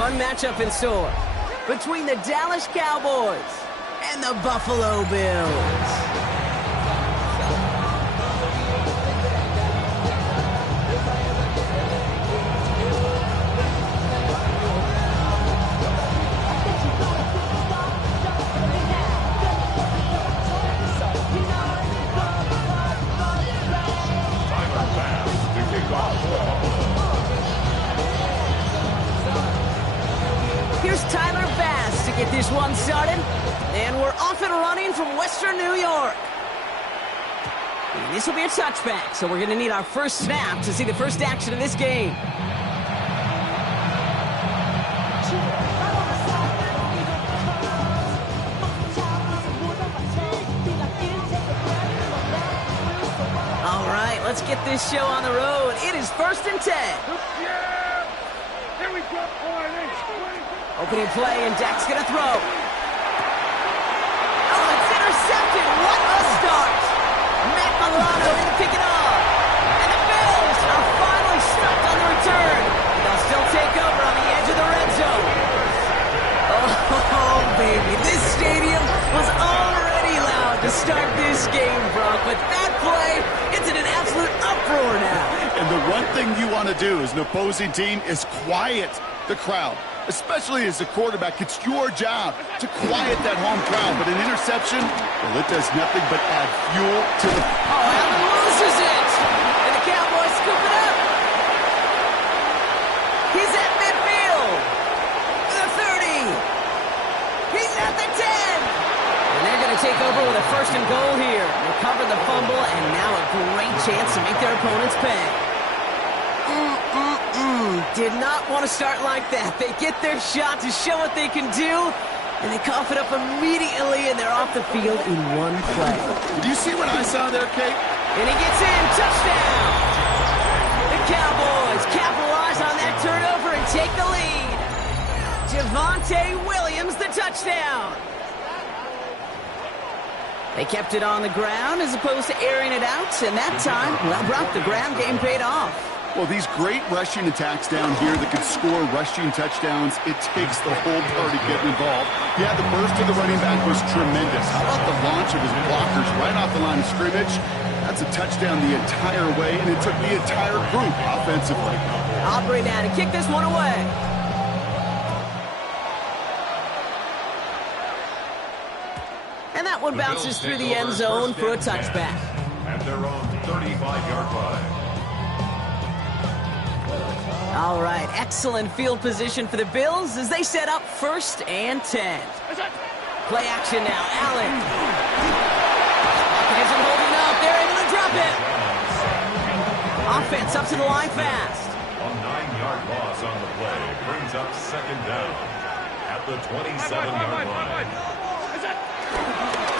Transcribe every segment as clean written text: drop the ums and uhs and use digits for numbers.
fun matchup in store between the Dallas Cowboys and the Buffalo Bills. Here's Tyler Bass to get this one started. And we're off and running from Western New York. And this will be a touchback, so we're going to need our first snap to see the first action of this game. All right, let's get this show on the road. It is 1st and 10. Here we go. Opening play, and Dak's going to throw. Oh, it's intercepted. What a start. Matt Milano in to pick it up. And the Bills are finally stopped on the return. They'll still take over on the edge of the red zone. Oh, baby. This stadium was already loud to start this game, Brock. But that play, it's in an absolute uproar now. And the one thing you want to do as an opposing team is quiet the crowd. Especially as a quarterback, it's your job to quiet that home crowd. But an interception, well, it does nothing but add fuel to the... Oh, Allen loses it! And the Cowboys scoop it up! He's at midfield! The 30! He's at the 10! And they're going to take over with a 1st and goal here. Recover the fumble, and now a great chance to make their opponents pay. Did not want to start like that. They get their shot to show what they can do, and they cough it up immediately, and they're off the field in one play. Did you see what I saw there, Kate? And he gets in. Touchdown! The Cowboys capitalize on that turnover and take the lead. Javonte Williams, the touchdown. They kept it on the ground as opposed to airing it out, and that time, well, Brock, the ground game paid off. Well, these great rushing attacks down here that can score rushing touchdowns, it takes the whole party getting involved. Yeah, the burst of the running back was tremendous. How about the launch of his blockers right off the line of scrimmage? That's a touchdown the entire way, and it took the entire group offensively. Aubrey now to kick this one away. And that one bounces through the end zone for a touchback. At their own 35-yard line. All right, excellent field position for the Bills as they set up 1st and 10. Play action now, Allen. Isn't holding up, they're able to drop it. Offense up to the line fast. A 9-yard loss on the play brings up 2nd down at the 27-yard line.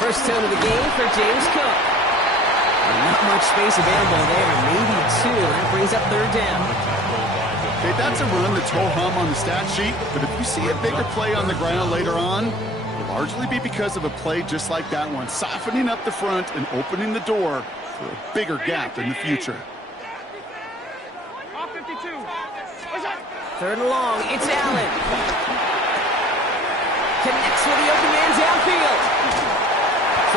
First tone of the game for James Cook. Not much space available there, maybe 2. That brings up 3rd down. Okay, that's a run that's ho-hum on the stat sheet, but if you see a bigger play on the ground later on, it'll largely be because of a play just like that one, softening up the front and opening the door for a bigger gap in the future. 3rd and long, it's Allen. Connects with the open man downfield.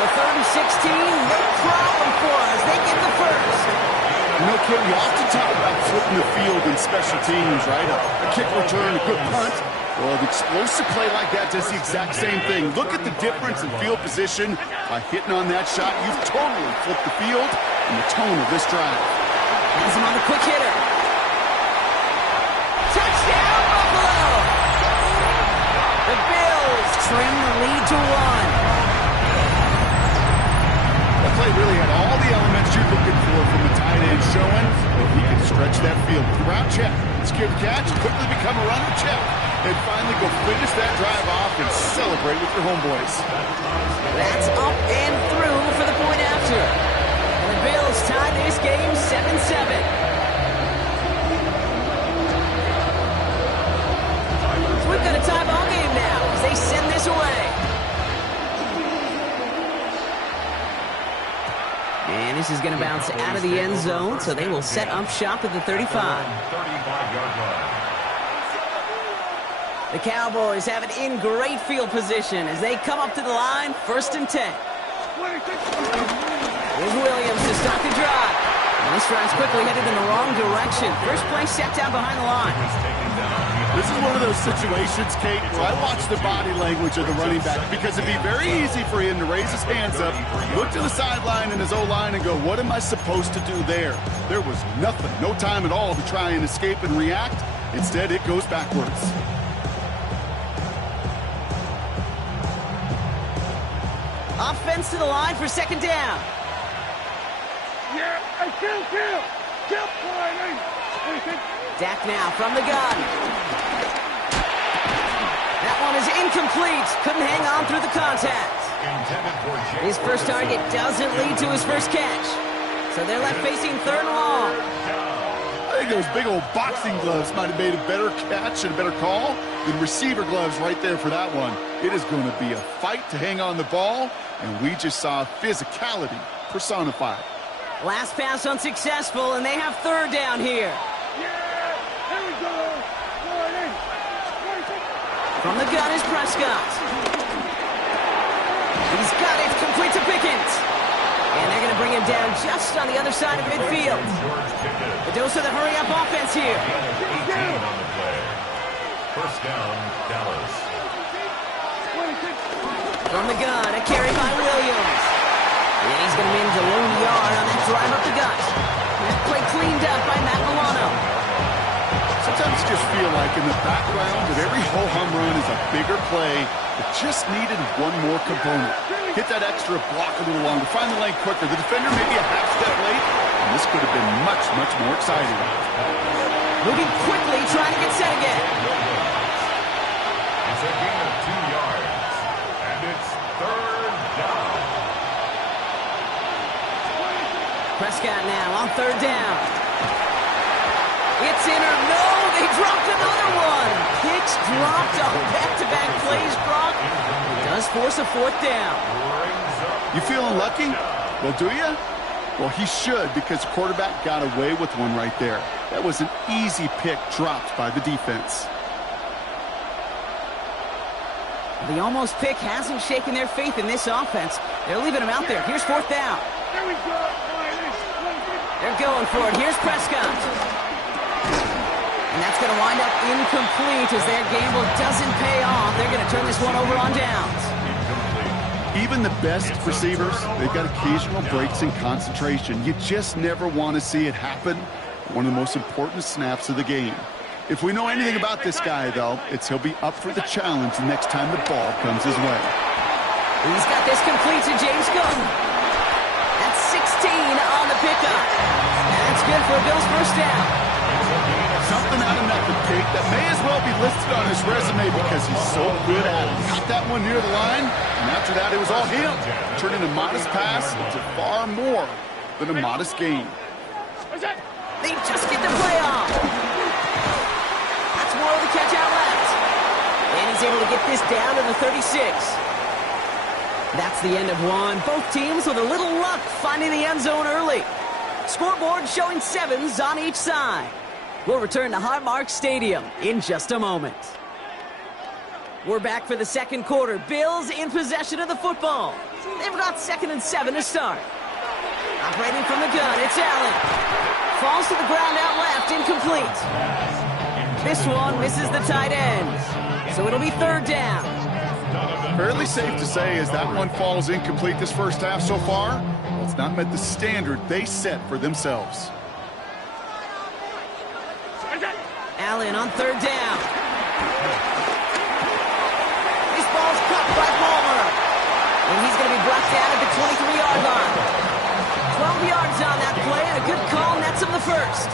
So 3rd and 16, no problem for us. They get the first. You know, Kim, you often talk about flipping the field in special teams, right? A kick return, a good punt. Well, an explosive play like that does the exact same thing. Look at the difference in field position. By hitting on that shot, you've totally flipped the field and the tone of this drive. Has him on the quick hitter. Touchdown, Buffalo! The Bills trim the lead to 1. That play really had all the elements you're looking for from a tight end showing that he can stretch that field. Route check, secure the catch, quickly become a runner check, and finally go finish that drive off and celebrate with your homeboys. That's up and through for the point after. And the Bills tie this game 7-7. We've got a tie ball game now as they send this away. And this is going to bounce out of the end zone, so they will set up shop at the 35. The Cowboys have it in great field position as they come up to the line, 1st and 10. Here's Williams to start the drive. And this drive's quickly headed in the wrong direction. First play set down behind the line. This is one of those situations, Kate, where I watch the body language of the running back because it'd be very easy for him to raise his hands up, look to the sideline in his O-line and go, what am I supposed to do there? There was nothing, no time at all to try and escape and react. Instead, it goes backwards. Offense to the line for 2nd down. Yeah, kill. Dak now from the gun. That one is incomplete. Couldn't hang on through the contact. His first target doesn't lead to his first catch. So they're left facing 3rd and long. I think those big old boxing gloves might have made a better catch and a better call than receiver gloves right there for that one. It is going to be a fight to hang on the ball, and we just saw physicality personified. Last pass unsuccessful, and they have 3rd down here. Here we go. From the gun is Prescott. He's got it, complete to Pickens. And they're going to bring him down just on the other side of midfield. The dose of the hurry-up offense here. 18 on the play. 1st down, Dallas. From the gun, a carry by Williams. And he's going to manage a lone yard on that drive up the gut. That play cleaned up by Matt Milano. Sometimes you just feel like in the background that every ho-hum run is a bigger play that just needed one more component. Hit that extra block a little longer, find the lane quicker. The defender maybe a half step late, and this could have been much, much more exciting. Moving quickly, trying to get set again. It's a gain of 2 yards, and it's 3rd down. Prescott now on 3rd down. It's in or no, they dropped another one. Kicks dropped on back-to-back plays, Brock. It does force a 4th down. You feeling lucky? Well, do you? Well, he should, because the quarterback got away with one right there. That was an easy pick dropped by the defense. The almost pick hasn't shaken their faith in this offense. They're leaving him out there. Here's 4th down. There we go. They're going for it. Here's Prescott. And that's going to wind up incomplete as their gamble doesn't pay off. They're going to turn this one over on downs. Even the best receivers, they've got occasional breaks in concentration. You just never want to see it happen. One of the most important snaps of the game. If we know anything about this guy, though, it's he'll be up for the challenge the next time the ball comes his way. He's got this complete to James Cook. That's 16 on the pickup. That's good for a Bills 1st down. Something out of nothing, Kate, that may as well be listed on his resume because he's so good at it. Got that one near the line, and after that, it was all him. Turning a modest pass into far more than a modest gain. They just get the play off. That's more of the catch out left. And he's able to get this down to the 36. That's the end of one. Both teams with a little luck finding the end zone early. Scoreboard showing 7s on each side. We'll return to Highmark Stadium in just a moment. We're back for the 2nd quarter. Bills in possession of the football. They've got 2nd and 7 to start. Operating from the gun, it's Allen. Falls to the ground out left, incomplete. This one misses the tight end. So it'll be 3rd down. Fairly safe to say as that one falls incomplete this first half so far, it's not met the standard they set for themselves. Allen on 3rd down. This ball's caught by Palmer. And he's going to be brought down at the 23-yard line. 12 yards on that play, and a good call nets him the 1st.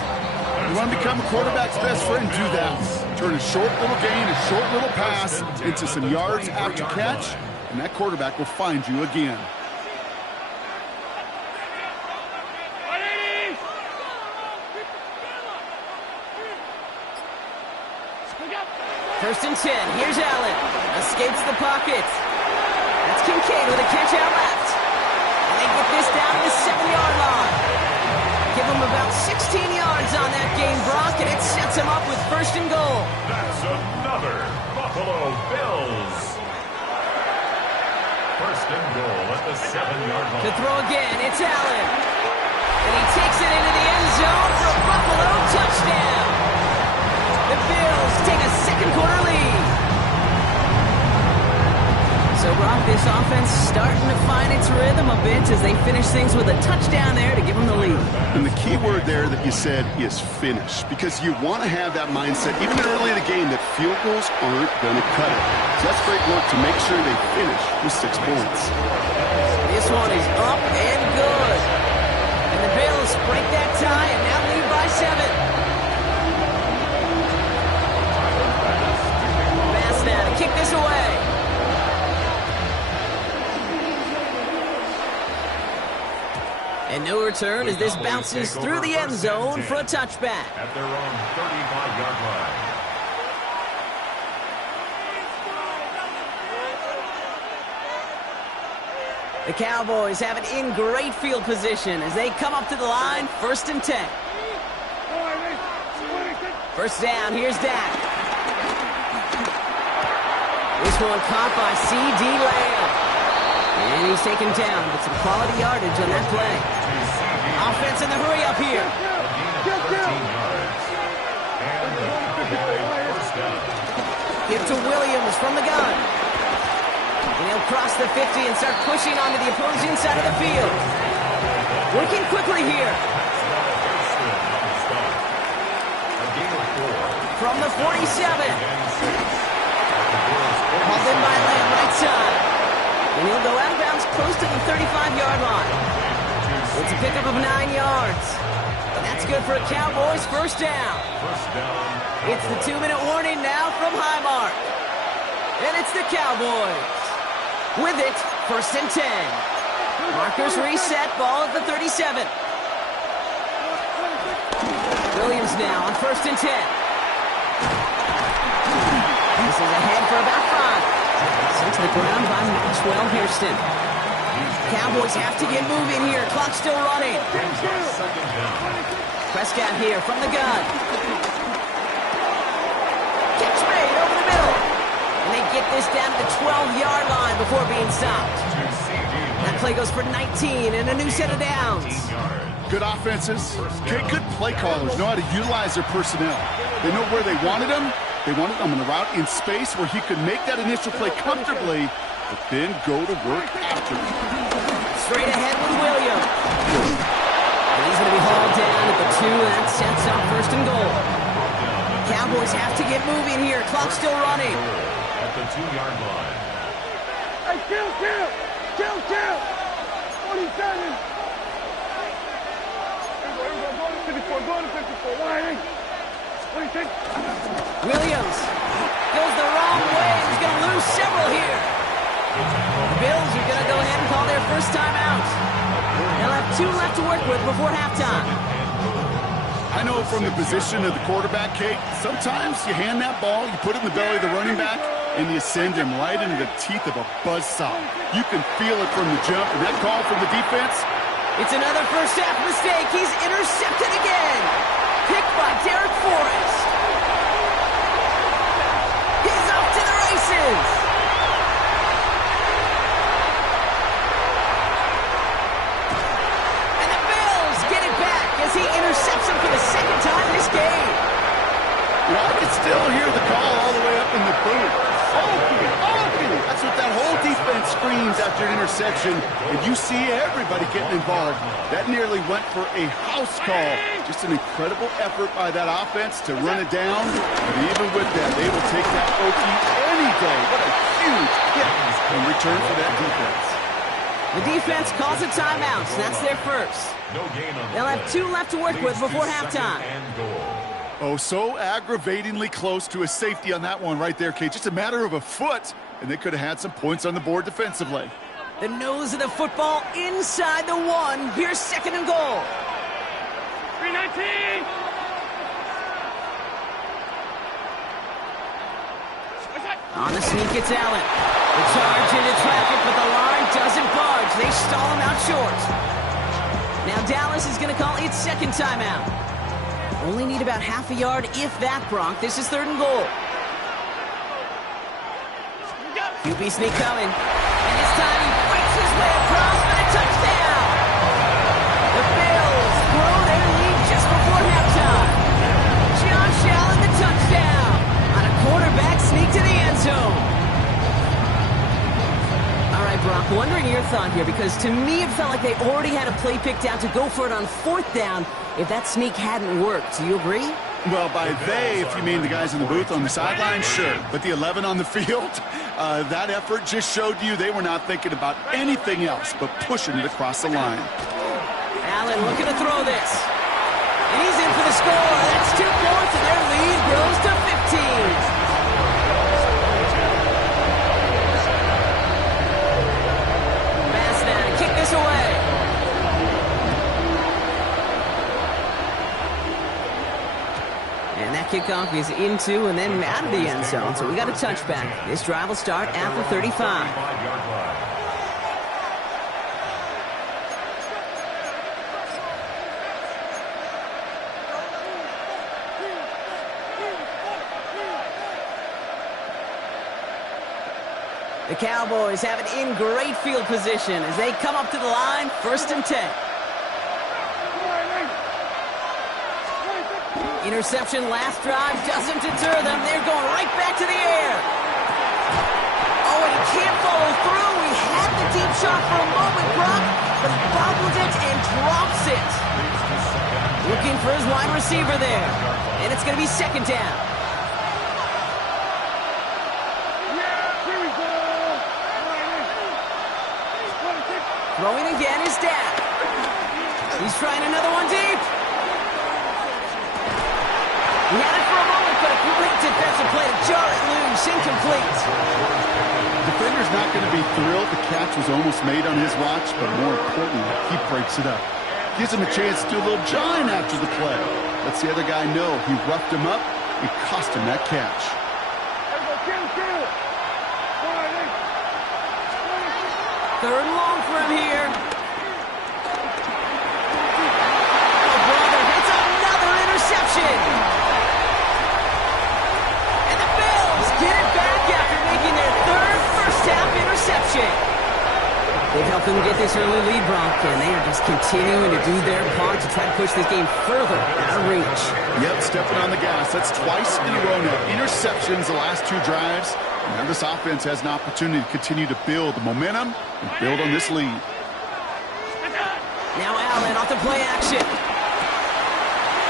You want to become a quarterback's best friend? Do that. Turn a short little gain, a short little pass into some yards after catch, and that quarterback will find you again. First and 10. Here's Allen. Escapes the pocket. That's Kincaid with a catch out left. And they get this down to the 7-yard line. Give him about 16 yards on that game, Brock, and it sets him up with 1st and goal. That's another Buffalo and goal at the 7-yard line. To throw again, it's Allen. And he takes it into the end zone for a Buffalo touchdown. The Bills take a second quarter lead. So, Brock, this offense starting to find its rhythm a bit as they finish things with a touchdown there to give them the lead. And the key word there that you said is finish, because you want to have that mindset, even early in the game, that field goals aren't going to cut it. So that's great work to make sure they finish with 6 points. This one is up and good. And the Bills break that tie and now lead by 7. Pass now to kick this away. And no return as this bounces through the end zone for a touchback. At their own 35-yard line. The Cowboys have it in great field position as they come up to the line, 1st and 10. First down, here's Dak. This one caught by C.D. Lamb. And he's taken down with some quality yardage on that play. Offense in the hurry up here. Give to Williams from the gun. And he'll cross the 50 and start pushing onto the opposing side of the field. Working quickly here. From the 47. Hauled in by Lamb, right side. And he'll go out of bounds close to the 35-yard line. It's a pickup of 9 yards. And that's good for a Cowboys first down. It's the 2-minute warning now from Highmark. And it's the Cowboys. With it, 1st and 10. Markers reset, ball at the 37. Williams now on 1st and 10. This is ahead for about 5. Sent to the ground by Maxwell Hairston. Cowboys have to get moving here. Clock still running. Prescott here from the gun. Catch made over the middle. And they get this down to the 12-yard line before being stopped. That play goes for 19 and a new set of downs. Good offenses. Okay, good play callers know how to utilize their personnel. They know where they wanted them. They wanted them on a route in space where he could make that initial play comfortably, but then go to work after. Straight ahead with Williams. And he's going to be hauled down at the 2, and that sets up 1st and goal. Cowboys have to get moving here. Clock still running. At the 2-yard line. Hey, kill! 47! Go to 54, line. Williams goes the wrong way. He's going to lose several here. The Bills are going to go ahead and call their first timeout. They'll have 2 left to work with before halftime. I know from the position of the quarterback, Kate, sometimes you hand that ball, you put it in the belly of the running back, and you send him right into the teeth of a buzzsaw. You can feel it from the jump, and that call from the defense. It's another first half mistake. He's intercepted again. Picked by Derek Forrest. He's off to the races. And the Bills get it back as he intercepts him for the 2nd time this game. Well, I can still hear the call all the way up in the booth. That's what that whole defense screams after an interception, and you see everybody getting involved. That nearly went for a house call. Just an incredible effort by that offense to run it down, but even with that, they will take that Okie any day. What a huge hit in return for that defense. The defense calls a timeout, so that's their first. They'll have 2 left to work with before halftime. Oh, so aggravatingly close to a safety on that one right there, Kate. Just a matter of a foot, and they could have had some points on the board defensively. The nose of the football inside the 1. Here's 2nd and goal. 319! On the sneak, it's Allen. The charge into traffic, but the line doesn't budge. They stall him out short. Now Dallas is going to call its 2nd timeout. Only need about half a yard, if that, Bronk. This is 3rd and goal. QB sneak coming. And this time he breaks his way across for the touchdown. The Bills throw their lead just before halftime. Josh Allen, the touchdown on a quarterback sneak to the end zone. All right, Brock, wondering your thought here, because to me it felt like they already had a play picked out to go for it on 4th down if that sneak hadn't worked. Do you agree? Well, by they, if you mean the guys in the booth on the sideline, sure. But the 11 on the field, that effort just showed you they were not thinking about anything else but pushing it across the line. Allen looking to throw this. And he's in for the score. That's 2 points, and their lead grows to 15. Kick this away. And that kickoff is into and then out of the end zone. So we got a touchback. This drive will start at the 35. The Cowboys have it in great field position as they come up to the line, 1st and 10. Interception last drive doesn't deter them. They're going right back to the air. Oh, and he can't follow through. We had the deep shot for a moment, Brock, but he bobbles it and drops it. Looking for his wide receiver there. And it's going to be 2nd down. Throwing again is Dak. He's trying another one deep. He had it for a moment, but a great defensive play to jar it loose. Incomplete. Defender's not going to be thrilled. The catch was almost made on his watch, but more importantly, he breaks it up. Gives him a chance to do a little jawing after the play. Lets the other guy know he roughed him up and cost him that catch. Third and long for him here. Oh, brother, it's another interception. And the Bills get it back after making their 3rd first-half interception. They've helped them get this early lead, Brock, and they are just continuing to do their part to try to push this game further out of reach. Yep, stepping on the gas. That's twice in a row now. Interceptions the last 2 drives. Now this offense has an opportunity to continue to build the momentum and build on this lead. Now Allen off the play action.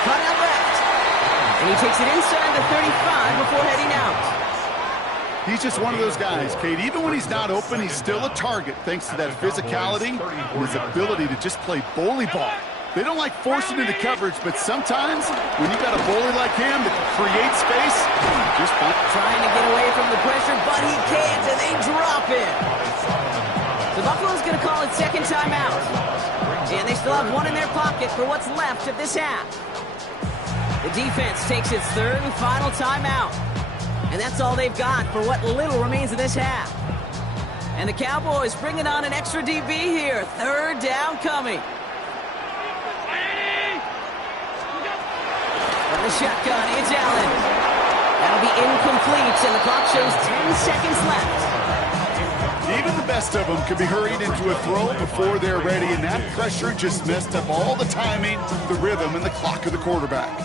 Cut out left. And he takes it inside the 35 before heading out. He's just one of those guys, Kate. Even when he's not open, he's still a target thanks to that physicality and his ability to just play bully ball. They don't like forcing into coverage, but sometimes when you got a bully like him that can create space, just trying to get away from the pressure, but he can't, and they drop it. So Buffalo's going to call it 2nd timeout. And they still have 1 in their pocket for what's left of this half. The defense takes its 3rd and final timeout. And that's all they've got for what little remains of this half. And the Cowboys bringing on an extra DB here. 3rd down coming. From the shotgun, it's Allen. That'll be incomplete, and the clock shows 10 seconds left. Even the best of them could be hurried into a throw before they're ready, and that pressure just messed up all the timing, the rhythm, and the clock of the quarterback.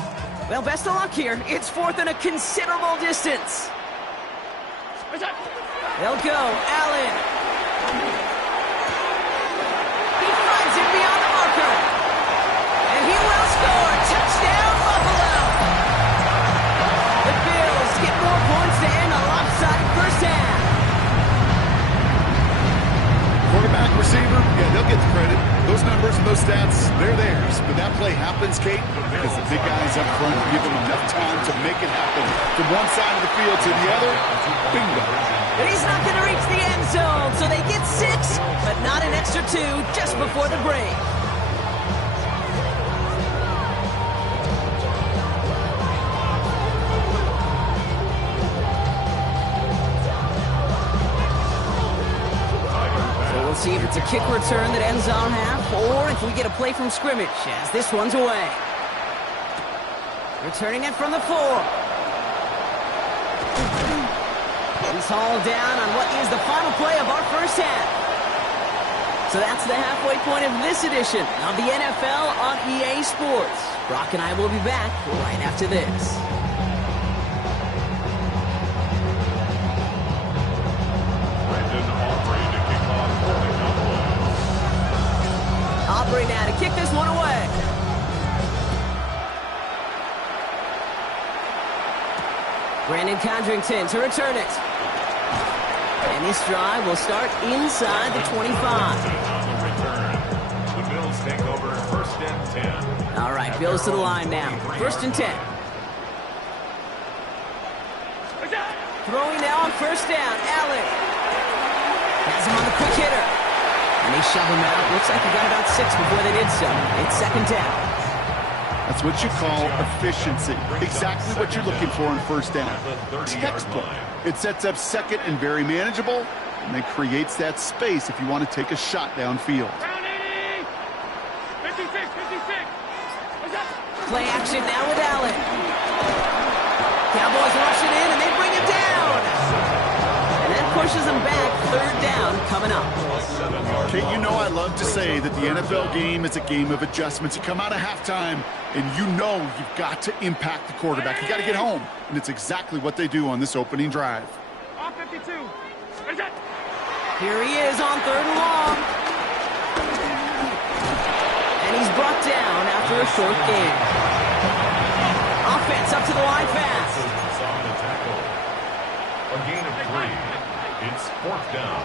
Well, best of luck here. It's 4th and a considerable distance. They'll go. Allen. He finds it beyond the marker. And he will score. Touchdown, Buffalo. The Bills get more points to end a lopsided first half. Quarterback, receiver, yeah, they'll get the credit. Those numbers and those stats, they're theirs. But that play happens, Kate, because the big guys up front give them enough time to make it happen. From one side of the field to the other, bingo. But he's not going to reach the end zone, so they get 6, but not an extra 2 just before the break. See if it's a kick return that ends on half, or if we get a play from scrimmage, as this one's away. Returning it from the 4. He's hauled down on what is the final play of our first half. So that's the halfway point of this edition of the NFL on EA Sports. Brock and I will be back right after this. Aubrey now to kick this one away. Brandon Condrington to return it. And this drive will start inside the 25. The Bills take over first and 10. All right, Bills to the line now. First and 10. Throwing now on first down. Allen has him on the quick hitter. And they shove him out. Looks like he got about 6 before they did so. It's second down. That's what you call efficiency. Exactly what you're looking for in first down. Textbook. It sets up second and very manageable, and then creates that space if you want to take a shot downfield. 56, 56. Play action now with Allen. Cowboys rush it in, and they bring him down. And that pushes him back. Third down coming up. Kate, you know I love to say that the NFL game is a game of adjustments. You come out of halftime, and you know you've got to impact the quarterback. You got to get home, and it's exactly what they do on this opening drive. Off 52. Here he is on third and long. And he's brought down after a short game. Offense up to the line fast. On the tackle. A gain of 3. It's fourth down.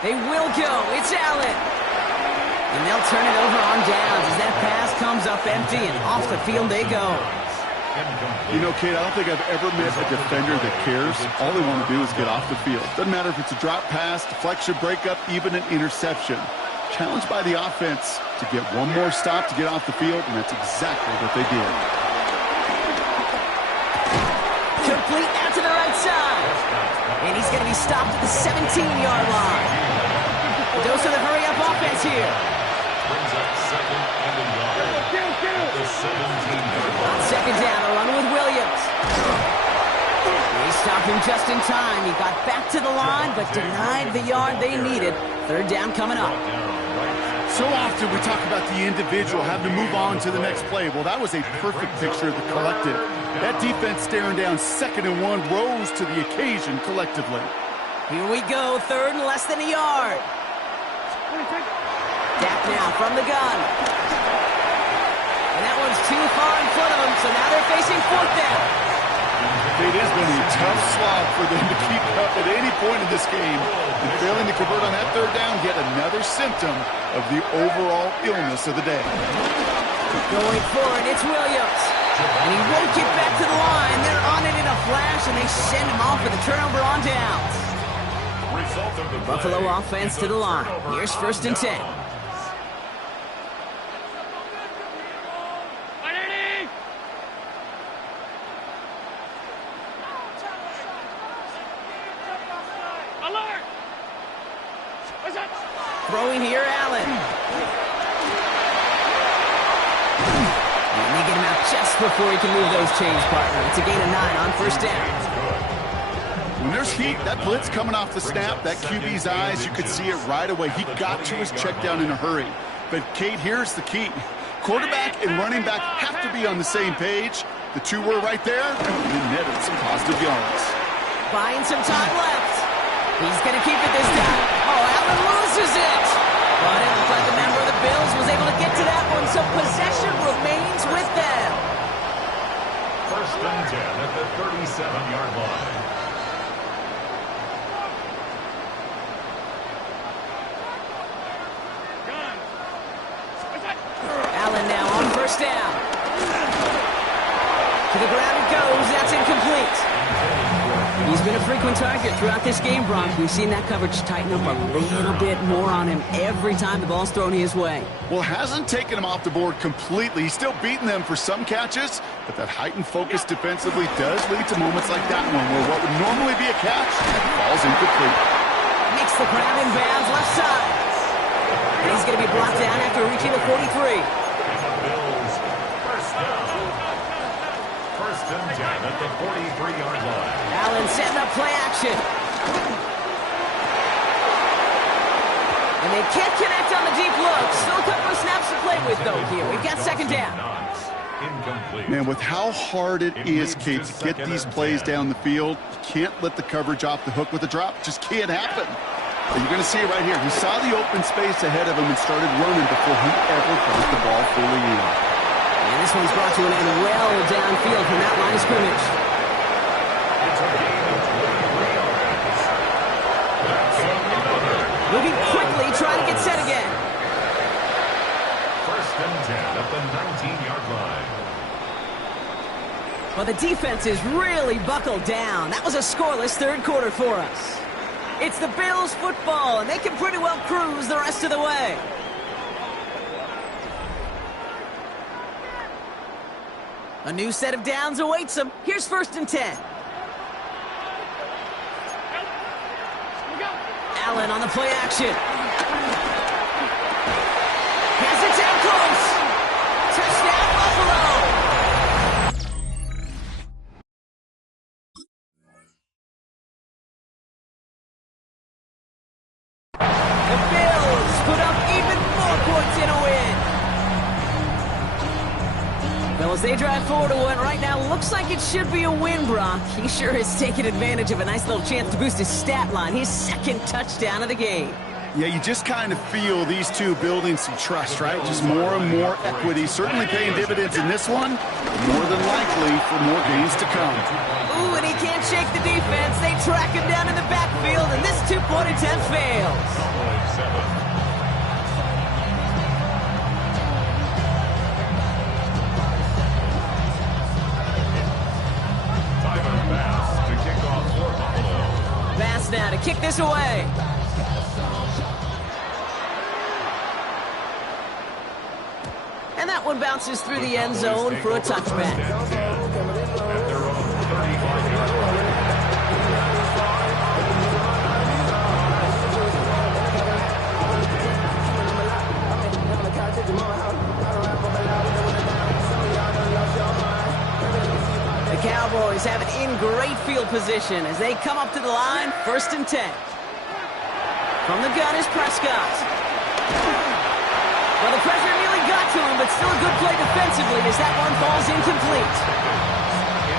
They will go. It's Allen. And they'll turn it over on downs as that pass comes up empty and off the field they go. You know, Kate, I don't think I've ever met a defender that cares. All they want to do is get off the field. Doesn't matter if it's a drop pass, deflection, breakup, even an interception. Challenged by the offense to get one more stop to get off the field, and that's exactly what they did. Complete out to the right side. And he's going to be stopped at the 17-yard line. Dose of the hurry-up offense here. Brings up second and a yard. At the 17-yard line. On second down, a run with Williams. They stopped him just in time. He got back to the line, but denied the yard they needed. Third down coming up. So often we talk about the individual having to move on to the next play. Well, that was a perfect picture of the collective. That defense staring down second and 1 rose to the occasion collectively. Here we go, third and less than a yard. Dak now from the gun. And that one's too far in front of him, so now they're facing fourth down. It has been a tough slog for them to keep up at any point in this game. And failing to convert on that third down, yet another symptom of the overall illness of the day. Going forward, it's Williams. And he won't get back to the line. They're on it in a flash, and they send him off with a turnover on downs. Buffalo offense to the line. Here's first and 10. Throwing here, Allen. And they get him out just before he can move those chains, partner. It's a gain of 9 on first down. When there's heat, that blitz coming off the snap, that QB's eyes, you could see it right away. He got to his check down in a hurry. But, Kate, here's the key. Quarterback and running back have to be on the same page. The two were right there, and they netted some positive yards. Buying some time left. He's going to keep it this time. Oh, Allen loses it. But it looked like a member of the Bills was able to get to that one, so possession remains with them. First and 10 at the 37-yard line. Allen now on first down. To the ground it goes. That's incomplete. He's been a frequent target throughout this game, Brock. We've seen that coverage tighten up a little bit more on him every time the ball's thrown his way. Well, hasn't taken him off the board completely. He's still beating them for some catches, but that heightened focus defensively does lead to moments like that one where what would normally be a catch falls incomplete. Makes the grab in bounds left side. And he's going to be brought down after reaching the 43. Bills, first down. First and 10 at the 43-yard line. Allen setting up play action. And they can't connect on the deep look. Still a couple of snaps to play with, though, here. We've got second down. Incomplete. Man, with how hard it is, Kate, to get these plays down the field, you can't let the coverage off the hook with a drop. It just can't happen. And you're going to see it right here. He saw the open space ahead of him and started running before he ever got the ball fully in. And this one's brought to an end well downfield from that line of scrimmage. It's a gain of 23 yards. That's another. Moving quickly, trying to get set again. First and 10 at the 19-yard line. Well, the defense is really buckled down. That was a scoreless third quarter for us. It's the Bills football, and they can pretty well cruise the rest of the way. A new set of downs awaits them. Here's first and 10. Allen on the play action. Has it down close. Touchdown, Buffalo. The Bills put up even more points in a win. Well, as they drive forward to one right now, looks like it should be a win, Brock. He sure has taken advantage of a nice little chance to boost his stat line. His second touchdown of the game. Yeah, you just kind of feel these two building some trust, right? Just more and more equity. Certainly paying dividends in this one. More than likely for more games to come. Ooh, and he can't shake the defense. They track him down in the backfield, and this two-point attempt fails. Bass to kick off for Buffalo. Bass now to kick this away. And that one bounces through the end zone for a touchback. At their own 35-yard line. The Cowboys have it in great field position as they come up to the line, first and 10. From the gun is Prescott. Well, the pressure nearly got to him, but still a good play defensively as that one falls incomplete.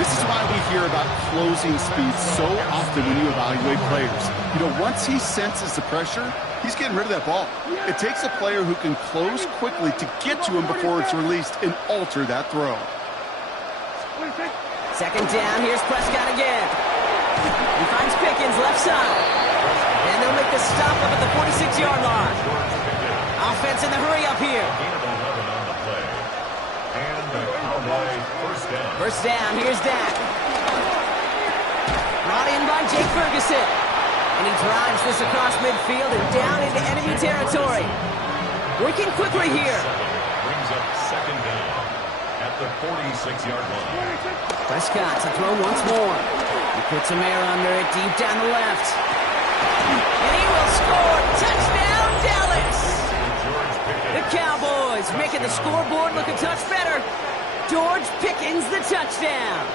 This is why we hear about closing speed so often when you evaluate players. You know, once he senses the pressure, he's getting rid of that ball. It takes a player who can close quickly to get to him before it's released and alter that throw. Second down, here's Prescott again. He finds Pickens left side. And they'll make the stop up at the 46-yard line. Offense in the hurry up here. Gain of 11 on the play. And the Cowboy first down. First down, here's Dak. Brought in by Jake Ferguson. And he drives this across midfield and down into enemy territory. Working quickly here. Brings up second down at the 46-yard line. Prescott to throw once more. He puts some air under it deep down the left. And he will score. Touchdown, Dallas. The Cowboys making the scoreboard look a touch better. George Pickens the touchdown.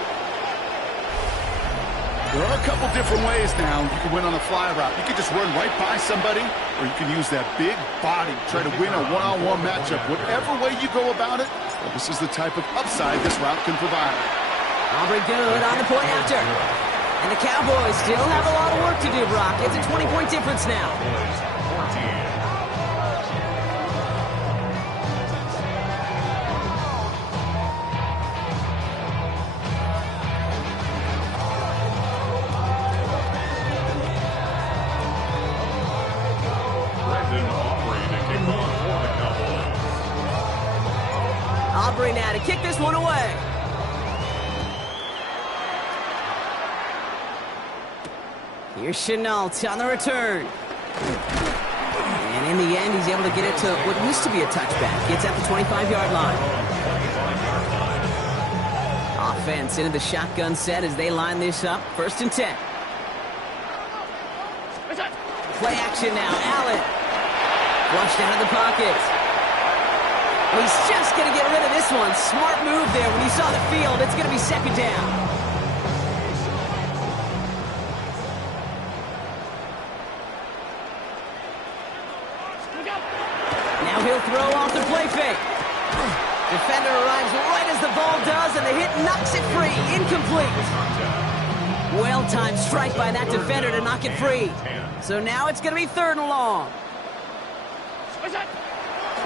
There are a couple different ways now you can win on a fly route. You can just run right by somebody, or you can use that big body, try to win a one-on-one matchup. Whatever way you go about it, well, this is the type of upside this route can provide. Aubrey good on the point after. And the Cowboys still have a lot of work to do, Brock. It's a 20-point difference now. 14. Aubrey now to kick this one away. Here's Chenault on the return. And in the end, he's able to get it to what used to be a touchback. Gets at the 25-yard line. Offense into the shotgun set as they line this up. First and 10. Play action now. Allen. Flushed out of the pocket. He's just going to get rid of this one. Smart move there when he saw the field. It's going to be second down. Now he'll throw off the play fake. Defender arrives right as the ball does, and the hit knocks it free. Incomplete. Well-timed strike by that defender to knock it free. So now it's going to be 3rd and long.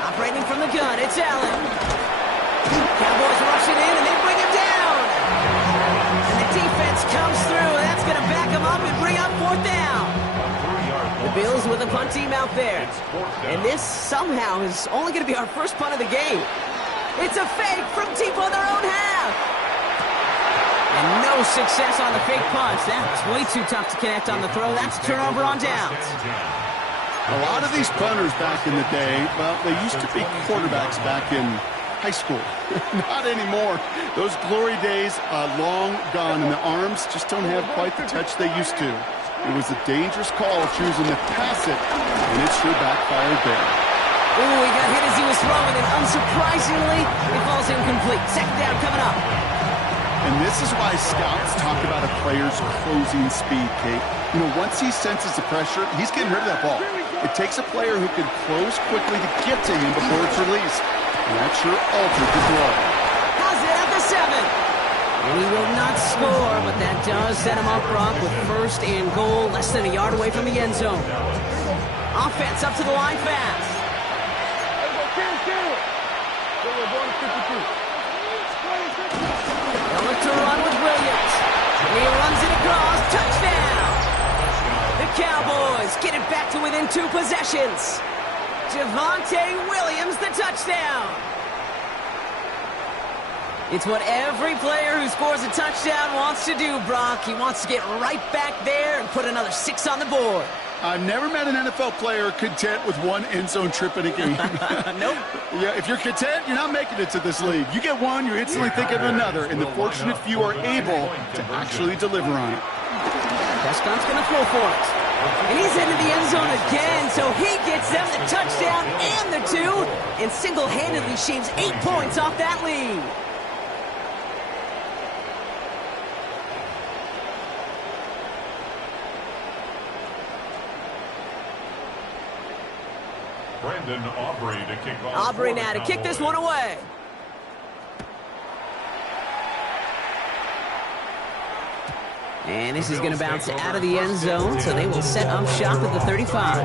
Operating from the gun, it's Allen. Cowboys rush it in, and they bring him down. And the defense comes through, and that's going to back him up and bring up 4th down. The Bills with a punt team out there. And this somehow is only going to be our first punt of the game. It's a fake from deep on their own half. And no success on the fake punch. That's way too tough to connect on the throw. That's a turnover on downs. A lot of these punters back in the day, well, they used to be quarterbacks back in high school. Not anymore. Those glory days are long gone, and the arms just don't have quite the touch they used to. It was a dangerous call choosing to pass it, and it sure backfired there. Ooh, he got hit as he was throwing, and unsurprisingly, it falls incomplete. Second down coming up. And this is why scouts talk about a player's closing speed, Kate. You know, once he senses the pressure, he's getting rid of that ball. It takes a player who can close quickly to get to him before it's released. And that sure altered the throw. How's it at the 7? He will not score, but that does set him up, Brock, with 1st and goal, less than a yard away from the end zone. Offense up to the line fast. They'll look to run with Williams. He runs it across. Touchdown! The Cowboys get it back to within 2 possessions. Javonte Williams, the touchdown. It's what every player who scores a touchdown wants to do, Brock. He wants to get right back there and put another 6 on the board. I've never met an NFL player content with 1 end zone trip in a game. Nope. Yeah, if you're content, you're not making it to this league. You get 1, you instantly think of another, and the fortunate few are able to actually deliver on it. Prescott's going to throw for it. And he's into the end zone again, so he gets them the touchdown and the 2, and single-handedly shaves 8 points off that lead. Brandon Aubrey to kick off. Aubrey now to kick this one away. And this is going to bounce out of the end zone, so they will set up shop at the 35.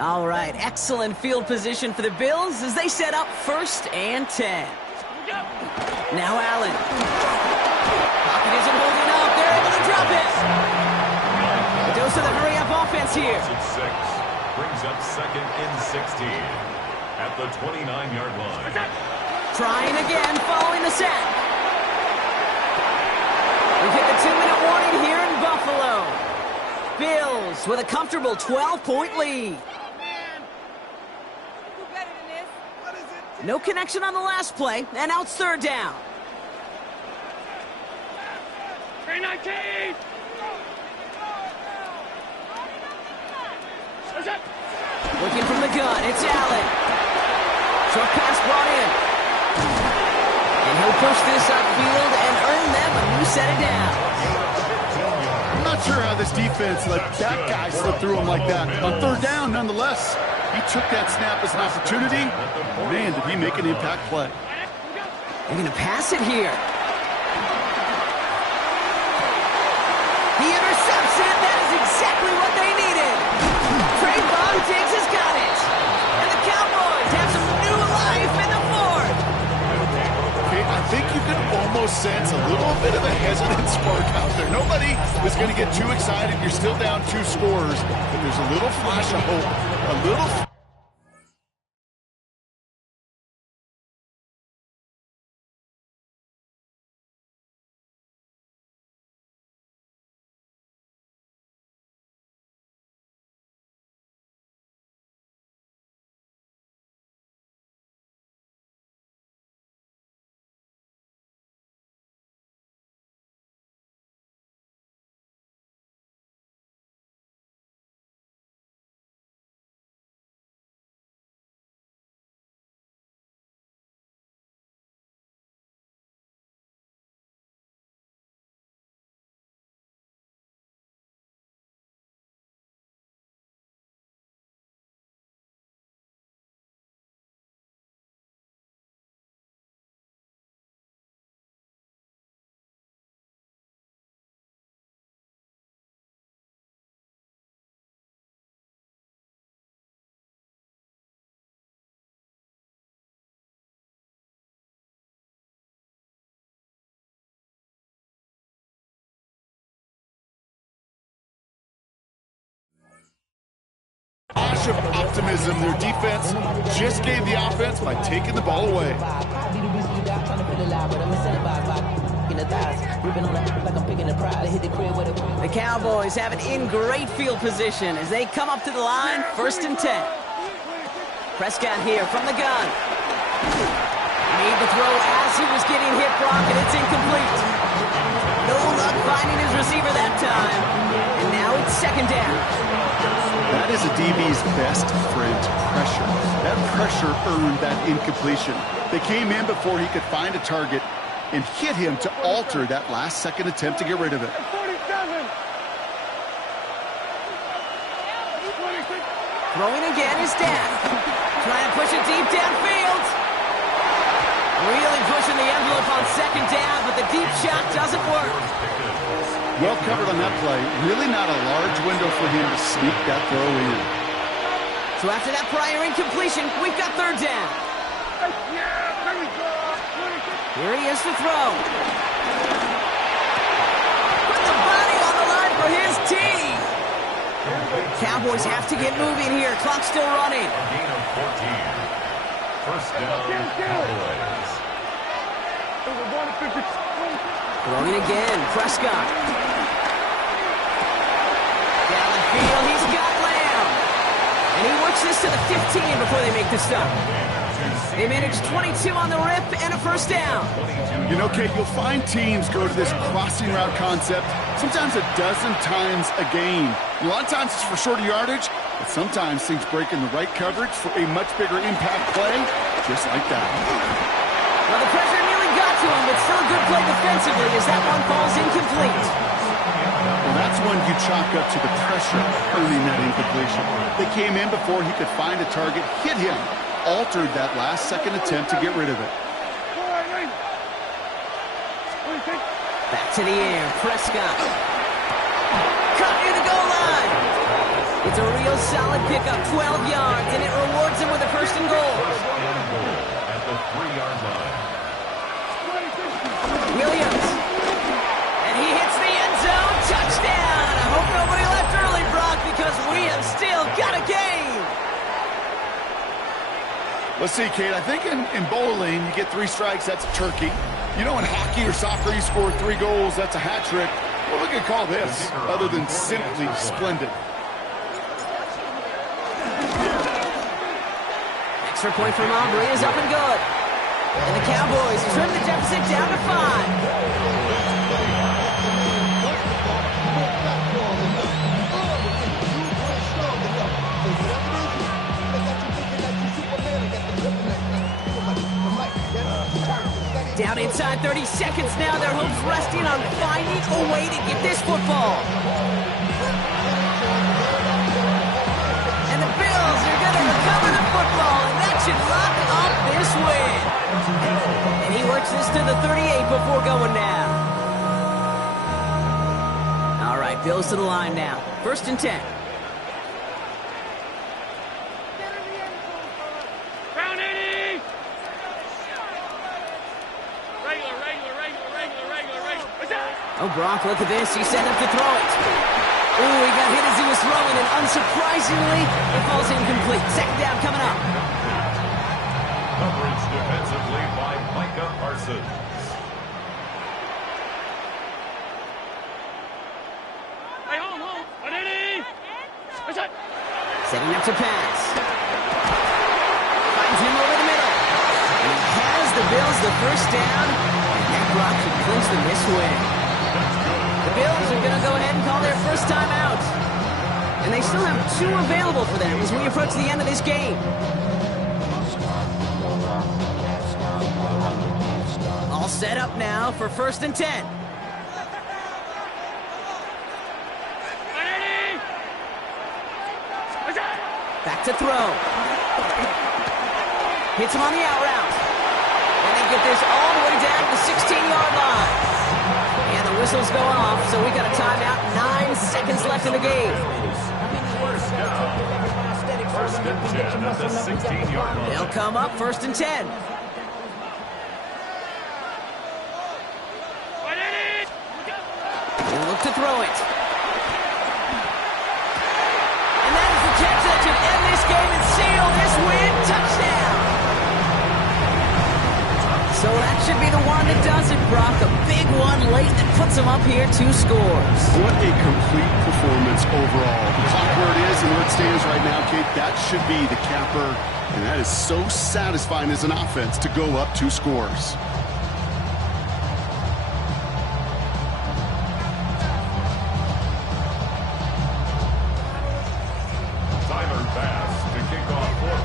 All right, excellent field position for the Bills as they set up 1st and 10. Now Allen. Pocket isn't holding up. They're able to drop it. A dose of the hurry-up offense here. 6 brings up 2nd and 16 at the 29-yard line. Trying again following the sack. We've hit the 2-minute warning here in Buffalo. Bills with a comfortable 12-point lead. No connection on the last play, and now it's 3rd down. Looking from the gun, it's Allen. Short pass brought in. And he'll push this upfield and earn them a new set of downs. I'm not sure how this defense let that guy slip through him like that. On 3rd down, nonetheless, he took that snap as an opportunity. Man, did he make an impact play. They're going to pass it here. He intercepts it. That is exactly what they needed. Trayvon Diggs has got it. And the Cowboys have some new life in the 4th. Okay, I think you can almost sense a little bit of a hesitant spark out there. Nobody is going to get too excited. You're still down 2 scores, but there's a little flash of hope, a little flash of optimism. Their defense just gave the offense by taking the ball away. The Cowboys have it in great field position as they come up to the line, 1st and 10. Prescott here from the gun. Made the throw as he was getting hit, Brock, and it's incomplete. No luck finding his receiver that time. And now it's 2nd down. That is a DB's best friend, pressure. That pressure earned that incompletion. They came in before he could find a target and hit him to alter that last-second attempt to get rid of it. 47. Throwing again is Dan. Trying to push it deep downfield. Really pushing the envelope on 2nd down, but the deep shot doesn't work. Well covered on that play. Really not a large window for him to sneak that throw in. So after that prior incompletion, we've got 3rd down. Here he is to throw. Put the body on the line for his team. Cowboys have to get moving here. Clock's still running. Gain of 14. 1st down, Cowboys. Throwing again, Prescott. Down the field, he's got Lamb. And he works this to the 15 before they make the stop. They managed 22 on the rip and a 1st down. You know, Kate, you'll find teams go to this crossing route concept sometimes a dozen times a game. A lot of times it's for shorter yardage, but sometimes things break in the right coverage for a much bigger impact play, just like that. Well, the pressure nearly got to him, but still a good play defensively as that one falls incomplete. Well, that's when you chalk up to the pressure earning that incompletion. They came in before he could find a target, hit him, altered that last-second attempt to get rid of it. Back to the air, Prescott. Cut near the goal line. It's a real solid pickup, 12 yards, and it rewards him with a 1st and goal. At the 3-yard line. Williams. And he hits the end zone. Touchdown. I hope nobody left early, Brock, because we have still got a game. Let's see, Kate, I think in bowling, you get 3 strikes, that's a turkey. You know, in hockey or soccer, you score 3 goals, that's a hat trick. What we could call this, other than simply splendid? Extra point from Aubrey is up and good. And the Cowboys trim the deficit down to 5. Down inside 30 seconds now. Their hopes resting on finding a way to get this football. And the Bills are going to recover the football, and that should lock up this win. And he works this to the 38 before going down. All right, Bills to the line now. 1st and 10. Oh, Brock, look at this. He set up to throw it. Ooh, he got hit as he was throwing, and unsurprisingly, it falls incomplete. 2nd down coming up. Coverage defensively by Micah Parsons. Hey, home. Setting up to pass. Finds him over the middle. And he has the Bills the 1st down, and that Brock should clinch them this win. The Bills are going to go ahead and call their 1st time out. And they still have 2 available for them as we approach the end of this game. All set up now for 1st and 10. Back to throw. Hits him on the out route. And they get this all the way down to the 16-yard line. And the whistle's going off, so we got a timeout. 9 seconds left in the game. First down. 1st and 10 at the 16-yard line. They'll come up 1st and 10. He'll look to throw it. And that is the catch that should end this game and seal this win. Touchdown. So that should be the one that does it, Brock. A big one late that puts them up here 2 scores. What a complete performance overall. The clock where it is and where it stands right now, Kate, that should be the capper. And that is so satisfying as an offense to go up 2 scores.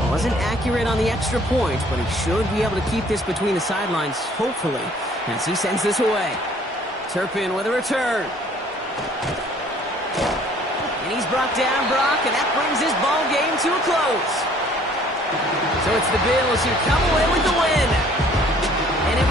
Wasn't accurate on the extra point, but he should be able to keep this between the sidelines, hopefully, as he sends this away. Turpin with a return. And he's brought down, Brock, and that brings his ball game to a close. So it's the Bills who come away with the win. And it was